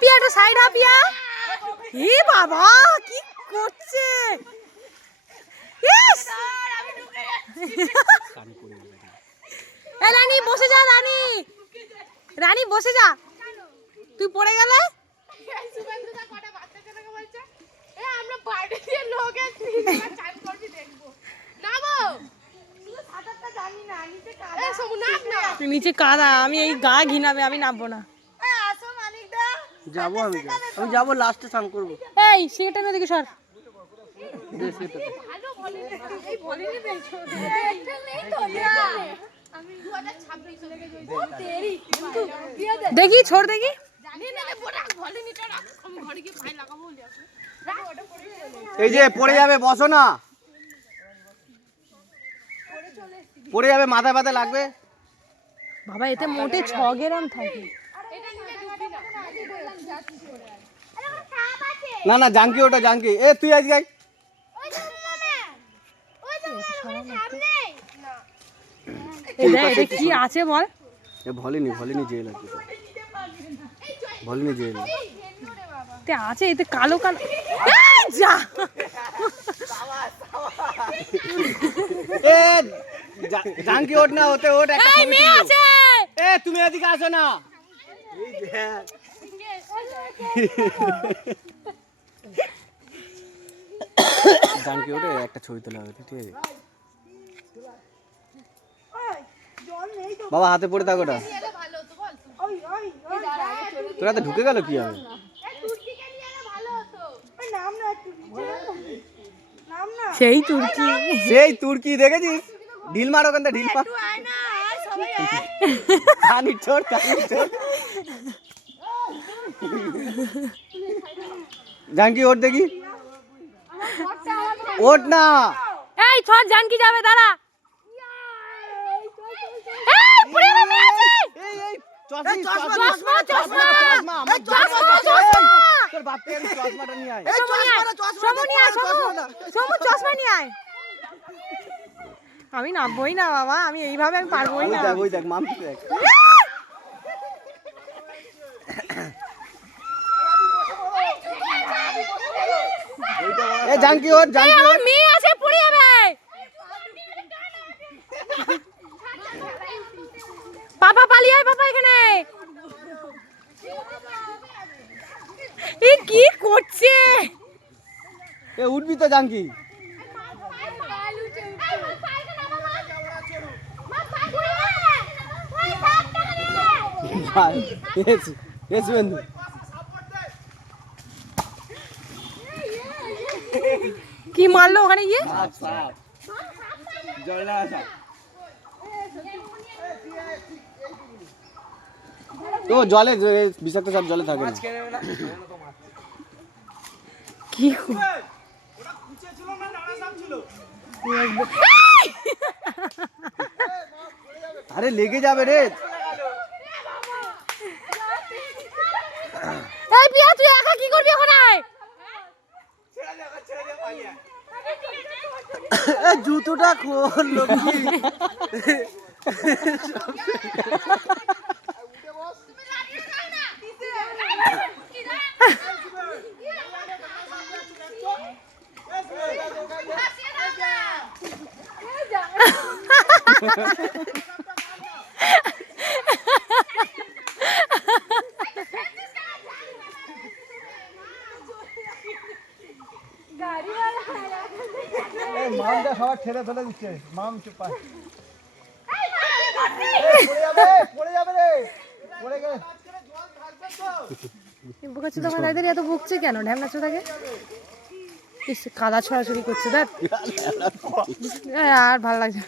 পিয়া একটু সাইড আ পিয়া। এ বাবা কি করছে? রানী বসে যা, রানী রানী বসে যা, তুই পড়ে গেলে। নিচে কাদা, আমি এই গা ঘিনাবে, আমি নামবো না। যাবো আমি যাবো লাস্টে স্নান করবো। এই সিগারেটটা না দিকে সর। দেখি ছোড় দেখি। এই যে পড়ে যাবে, বসো না, পড়ে যাবে, মাথায় মাথায় লাগবে। বাবা এতে মোটে 6 গ্রাম থাকে। না না জাঙ্কি, ওটা জাঙ্কি। এ তুই আজকে এটা কি আছে বল? এ ভলিনি জেল আছে, ভলিনি জেল তে আছে, এতে কালো কালো। যা এ জাঙ্কি ওঠ না, ওতে ওঠ, একটা ছবি মেয়ে আছে। এ তুমি এদিকে আসো না। এই দেখ জাঙ্কি ওঠে, একটা ছবি তোলা হবে, ঠিক আছে? বাবা হাতে পড়ে থাকো, ওটা তোর হাতে ঢুকে গেল কি হবে? সেই তুর্কি, সেই তুর্কি দেখেছিস? ঢিল মার ওখান থেকে, ঢিল মার। জাঙ্কি ওঠ দেখি, ওঠ না। এই ছড় জানকি যাবে, দাঁড়া। আমি নামবই না বাবা, আমি এইভাবে আমি পারবোই না। ওই দেখ মাম, দেখ এ জাঙ্কি ওঠ, জাঙ্কি ওঠ। মেয়ে আছে পড়ে যাবে। পাপা পালিয়ে আয়, পাপা এখানে। এ কি করছে? এ উঠবি তো জাঙ্কি। কি মারলো ওখানে গিয়ে? তো জলে বিষাক্ত সব জলে থাকে না। কি আরে লেগে যাবে রে। এই পিয়া তুই একা কি করবি ওখানে? জুতোটা খোল লক্ষ্মী। মামটা সবার ঠেলে ফেলে দিচ্ছে, মাম চুপা। পড়ে যাবে রে, পড়ে গেলে বোকাচোদা ভাইদের এত বকছে কেন? ঢ্যামনা চোদাকে কাদা ছড়াছড়ি করছে, দেখ আর ভালো লাগছে।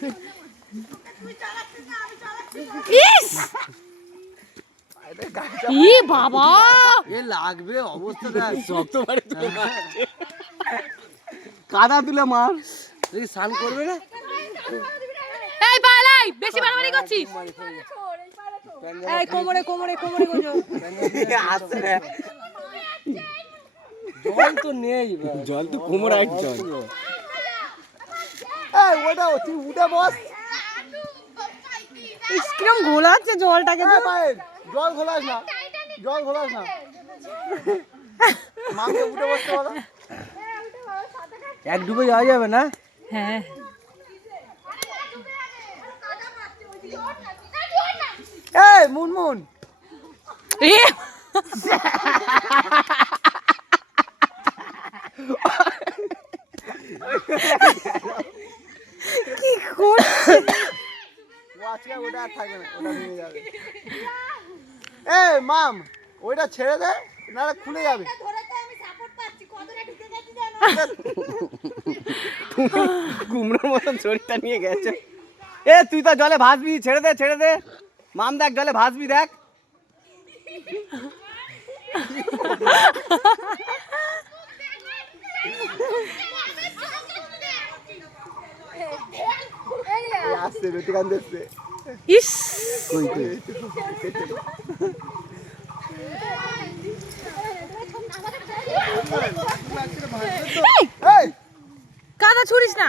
ই বাবা এ লাগবে অবস্থা দেখ, শক্ত মারে তুলে মারছে। কাদা তুলে মার, দেখি স্নান করবে না। এই পালাই বেশি বাড়াবাড়ি করছিস। এই কোমরে কোমরে কোমরে গোজো আসছে না, জল তো নেই, জল তো কোমরে আইছে। এই ওটা তুই উঠে বস। ইস কিরম ঘোলাচ্ছে জলটাকে তো। এই পায়েল, জল ঘোলাস না, জল ঘোলাস না। মাকে উঠে বসতে বলো। এক ডুবে যাওয়া যাবে না? হ্যাঁ এই মুনমুন, এ কি করছিস? ও আজকে ওটা আর থাকবে না, ওটা নিয়ে যাবে। এই মাম, ওইটা ছেড়ে দে, নাহলে খুলে যাবে। কুমড়োর মতন শরীরটা নিয়ে গেছে। এ তুই তো জলে ভাসবি, ছেড়ে দে ছেড়ে দে। মাম দেখ জলে ভাসবি দেখ। আসছে রতিকান দেখছে। ইস এই কাদা ছুড়িস না।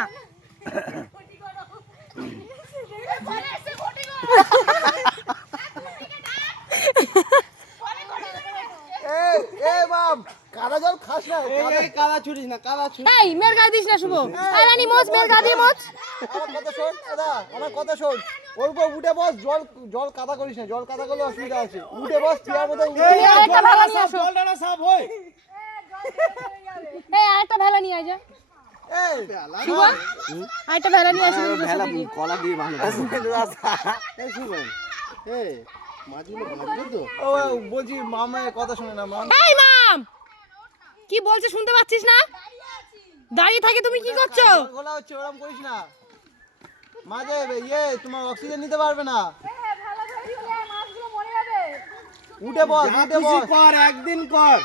এই এই মাম, কাদা জল খাস না। এই কাদা ছুড়িস না, কাদা ছুড়িস। এই মের গায়ে দিস না শুভ। এই রানী মোচ মের গা দিয়ে মোচ। আমার কথা শোন দাদা, আমার কথা শোন। ওর উপর উঠে বস, জল জল কাদা করিস না, জল কাদা করলে অসুবিধা আছে। উঠে বস, চেয়ার মতো উঠে। তুমি আরেকটা ভেলা নিয়ে আসো। জলটা না সাফ হয়। এই আরেকটা ভেলা নিয়ে আয় যা। এই শুভ আরেকটা ভেলা নিয়ে আসো। ভেলা কলা দিয়ে বানানো। এই শুভন, এই মাছগুলো ভাজবে তো? ও বলছি মামা কথা শুনে না মাম। এই মাম কি বলছে শুনতে পাচ্ছিস না? দাঁড়িয়ে থাকে তুমি কি করছো? গলা হচ্ছে, ওরকম করিস না। মাঝে তোমার অক্সিজেন নিতে পারবে না। উঠে বস, উঠে বস। কর একদিন কর,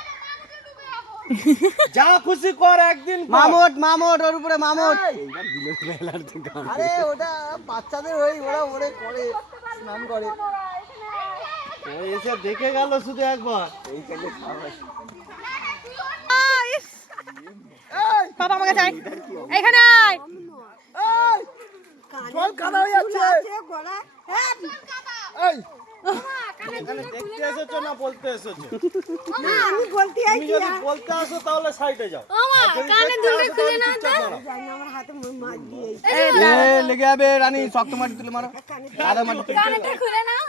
যা খুশি কর একদিন। মামট মামট, ওর উপরে মামট। এইবার দিলের বেলার থেকে আরে ওটা বাচ্চাদের ওরা ওরে করে, স্নান করে। ও এসে দেখে গেল শুধু একবার। এইখানে সাবাস। বাবা আমাকে চাই। এখানে আয়। এই জল কাদা হয়ে যাচ্ছে। এই এখানে দেখতে এসেছো না বলতে এসেছো? আমি বলতে তুমি যদি বলতে আসো তাহলে সাইডে যাও। আমার কানে দুলে খুলে না তো। আমার হাতে মাছ দিয়ে লেগে যাবে রানী, শক্ত মাটি তুলে মারো। কাদা মাটি তুলে কানেটা খুলে নাও।